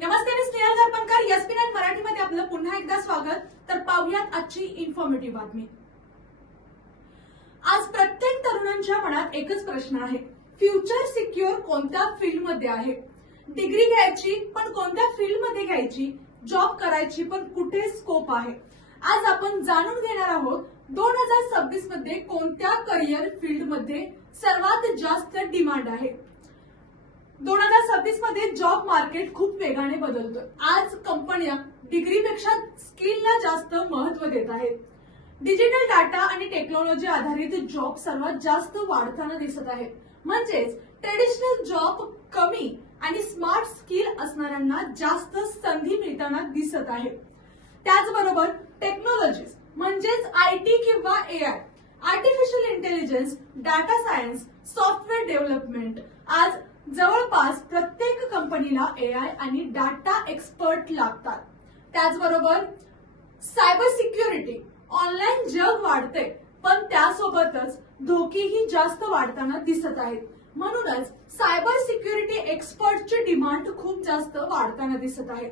नमस्ते, मी स्नेहल दर्पणकर. एसपी9 मराठीमध्ये आपलं पुन्हा एकदा स्वागत. तर पाहूयात आजची इन्फॉर्मेटिव्ह बातमी. आज प्रत्येक तरुणांच्या मनात एकच प्रश्न आहे, फ्युचर सिक्युअर कोणत्या फील्डमध्ये आहे? डिग्री घ्यायची पण कोणत्या फील्डमध्ये घ्यायची? जॉब करायची पण कुठे स्कोप आहे? आज आपण जाणून घेणार आहोत 2026 मध्ये कोणत्या करिअर फील्डमध्ये सर्वात जास्त डिमांड आहे. 2026 मध्ये जॉब मार्केट खूप वेगाने बदलतोय. आज कंपन्या डिग्रीपेक्षा स्किलला जास्त महत्त्व देत आहेत. डिजिटल डाटा आणि टेक्नॉलॉजी आधारित जॉब सर्वात जास्त वाढताना दिसत आहेत. म्हणजेच ट्रेडिशनल जॉब कमी आणि स्मार्ट स्किल असणाऱ्यांना जास्त संधी मिळताना दिसत आहे. त्याचबरोबर टेक्नॉलॉजीज म्हणजेच आयटी किंवा AI, artificial intelligence, data science, software development, आज जवळपास प्रत्येक कंपनीला एआय आणि डाटा एक्सपर्ट लागतात. त्याचबरोबर सायबर सिक्युरिटी, ऑनलाईन जग वाढते पण त्यासोबतच धोकेही जास्त वाढताना दिसत आहेत. म्हणूनच सायबर सिक्युरिटी एक्सपर्टची डिमांड खूप जास्त वाढताना दिसत आहे.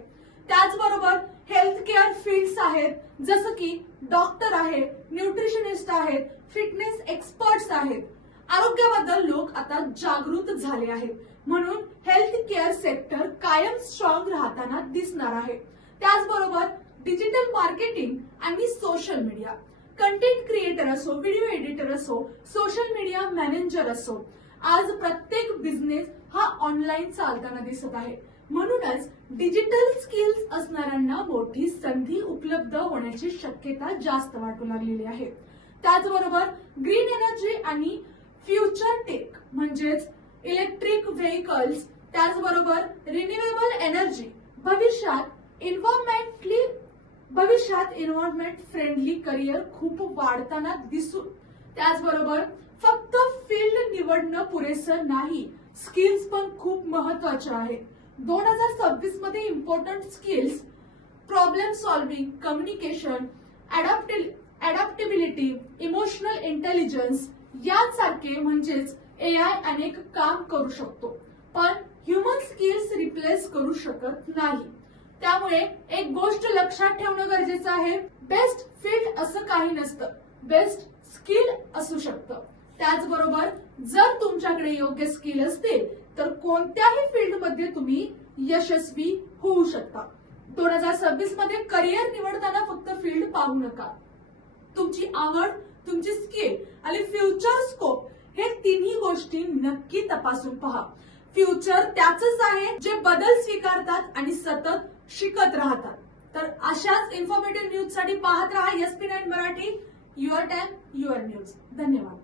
त्याचबरोबर हेल्थ केअर फील्ड्स आहेत, जसं की डॉक्टर आहे, न्यूट्रिशनिस्ट आहेत, फिटनेस एक्सपर्ट्स आहेत. आरोग्याबद्दल लोक आता जागृत झाले आहेत, म्हणून हेल्थ केअर सेक्टर कायम स्ट्रॉंग राहताना दिसणार आहे. त्याचबरोबर डिजिटल मार्केटिंग आणि सोशल मीडिया, कंटेंट क्रिएटर असो, व्हिडिओ एडिटर असो, सोशल मीडिया मॅनेजर असो, आज प्रत्येक बिझनेस हा ऑनलाईन चालताना दिसत आहे. म्हणूनच डिजिटल स्किल्स असणाऱ्यांना मोठी संधी उपलब्ध होण्याची शक्यता जास्त वाटू लागलेली आहे. त्याचबरोबर ग्रीन एनर्जी आणि फ्युचर टेक म्हणजेच इलेक्ट्रिक व्हेकल्स, त्याचबरोबर रिन्युएबल एनर्जी, भविष्यात इन्व्हायरमेंट फ्रेंडली करिअर खूप वाढताना दिसून. त्याचबरोबर फक्त फील्ड निवडणं पुरेसं नाही, स्किल्स पण खूप महत्वाचे आहेत. 2026 मध्ये important skills problem solving, communication, adaptability, emotional intelligence यांसारखे. म्हणजेच एआय अनेक काम करू शकतो पण ह्युमन स्किल्स रिप्लेस करू शकत नाही. त्यामुळे एक गोष्ट लक्षात ठेवणं गरजेचं आहे, बेस्ट फील्ड असं काही नसतं, बेस्ट स्किल असू शकतं. त्याचबरोबर जर तुमच्याकडे योग्य स्किल असतील तर कोणत्याही फील्डमध्ये तुम्ही यशस्वी होऊ शकता. 2026 मध्ये करिअर निवडताना फक्त फील्ड पाहू नका, तुमची आवड, तुमची स्किल आणि फ्युचर स्कोप हे तिन्ही गोष्टी नक्की तपासून पहा. फ्युचर त्याचंच आहे जे बदल स्वीकारतात आणि सतत शिकत राहतात. तर अशाच इन्फॉर्मेटिव्ह न्यूज साठी पाहत राहा एसपी9 Marathi. Your time your news. धन्यवाद.